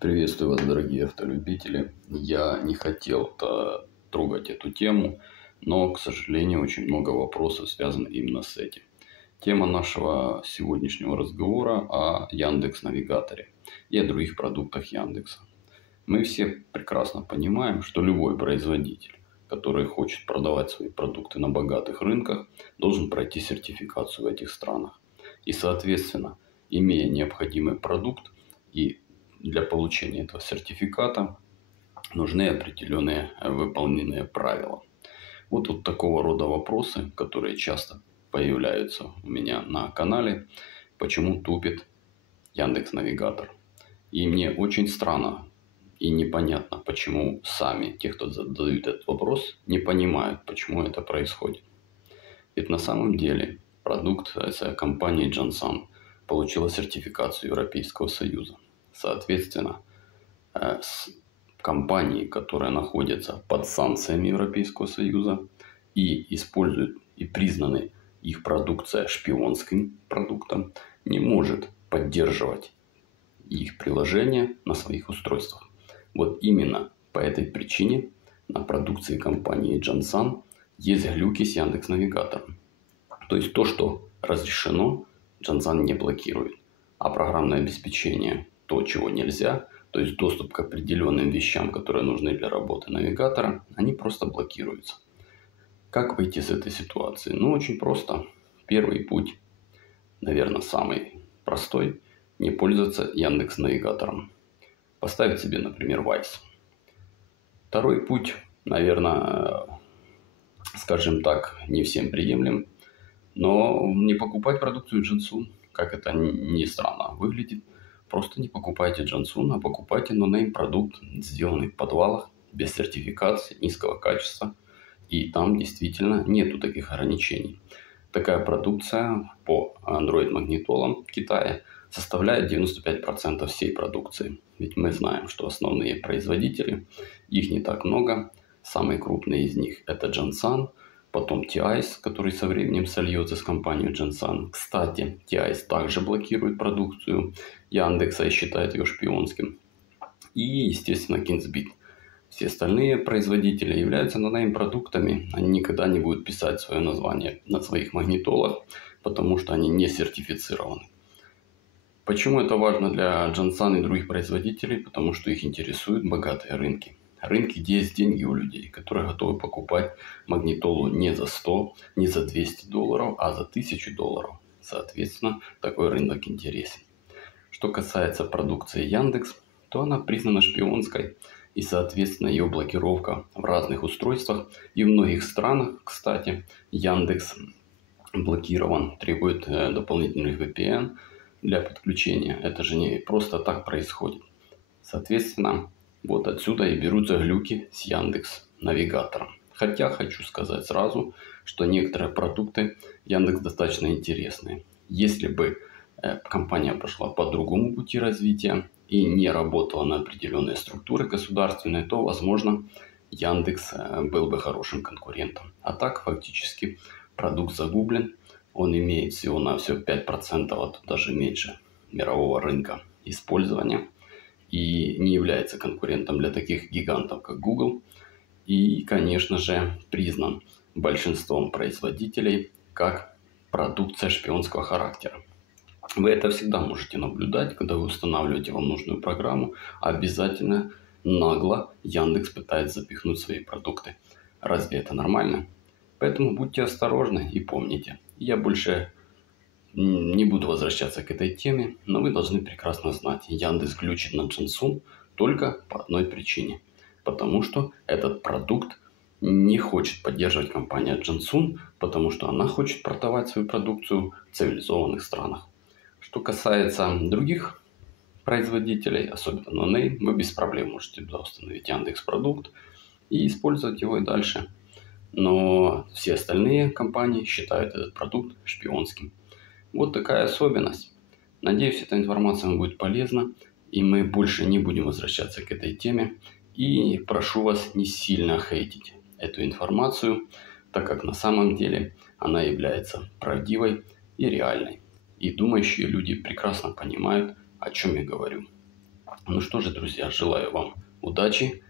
Приветствую вас, дорогие автолюбители. Я не хотел трогать эту тему, но, к сожалению, очень много вопросов связано именно с этим. Тема нашего сегодняшнего разговора о Яндекс.Навигаторе и о других продуктах Яндекса. Мы все прекрасно понимаем, что любой производитель, который хочет продавать свои продукты на богатых рынках, должен пройти сертификацию в этих странах. И, соответственно, имея необходимый продукт и для получения этого сертификата нужны определенные выполненные правила. Вот такого рода вопросы, которые часто появляются у меня на канале, почему тупит Яндекс.Навигатор. И мне очень странно и непонятно, почему сами те, кто задают этот вопрос, не понимают, почему это происходит. Ведь на самом деле продукт компании Jansan получила сертификацию Европейского Союза. Соответственно, компании, которые находятся под санкциями Европейского Союза и используют и признаны их продукция шпионским продуктом, не может поддерживать их приложения на своих устройствах. Вот именно по этой причине на продукции компании Jansan есть глюки с Яндекс.Навигатором. То есть то, что разрешено, Jansan не блокирует. А программное обеспечение, то, чего нельзя, то есть доступ к определенным вещам, которые нужны для работы навигатора, они просто блокируются. Как выйти из этой ситуации? Ну, очень просто. Первый путь, наверное, самый простой, не пользоваться Яндекс.Навигатором. Поставить себе, например, Вайс. Второй путь, наверное, скажем так, не всем приемлем, но не покупать продукцию Jansan, как это ни странно выглядит. Просто не покупайте Jansan, а покупайте нонейм продукт, сделанный в подвалах, без сертификации, низкого качества. И там действительно нету таких ограничений. Такая продукция по Android-магнитолам в Китае составляет 95% всей продукции. Ведь мы знаем, что основные производители, их не так много. Самый крупный из них это Jansan, потом TIS, который со временем сольется с компанией Jansan. Кстати, TIS также блокирует продукцию Яндекса и считает ее шпионским. И, естественно, Kingsbit. Все остальные производители являются нонейм продуктами. Они никогда не будут писать свое название на своих магнитолах, потому что они не сертифицированы. Почему это важно для Jansan и других производителей? Потому что их интересуют богатые рынки. Рынки, где есть деньги у людей, которые готовы покупать магнитолу не за 100, не за 200 долларов, а за 1000 долларов. Соответственно, такой рынок интересен. Что касается продукции Яндекс, то она признана шпионской. И, соответственно, ее блокировка в разных устройствах и в многих странах, кстати, Яндекс блокирован, требует дополнительных VPN для подключения. Это же не просто так происходит. Соответственно, вот отсюда и берутся глюки с Яндекс.Навигатором. Хотя хочу сказать сразу, что некоторые продукты Яндекс достаточно интересные. Если бы компания пошла по другому пути развития и не работала на определенные структуры государственные, то, возможно, Яндекс был бы хорошим конкурентом. А так, фактически, продукт загублен. Он имеет всего-навсего 5%, а то даже меньше мирового рынка использования. И не является конкурентом для таких гигантов, как Google. И, конечно же, признан большинством производителей как продукция шпионского характера. Вы это всегда можете наблюдать, когда вы устанавливаете вам нужную программу. Обязательно нагло Яндекс пытается запихнуть свои продукты. Разве это нормально? Поэтому будьте осторожны и помните. Я больше не буду возвращаться к этой теме, но вы должны прекрасно знать. Яндекс глючит на Jansan только по одной причине. Потому что этот продукт не хочет поддерживать компания Jansan, потому что она хочет продавать свою продукцию в цивилизованных странах. Что касается других производителей, особенно нонейм, вы без проблем можете туда установить Яндекс продукт и использовать его и дальше. Но все остальные компании считают этот продукт шпионским. Вот такая особенность. Надеюсь, эта информация вам будет полезна, и мы больше не будем возвращаться к этой теме. И прошу вас не сильно хейтить эту информацию, так как на самом деле она является правдивой и реальной. И думающие люди прекрасно понимают, о чем я говорю. Ну что же, друзья, желаю вам удачи.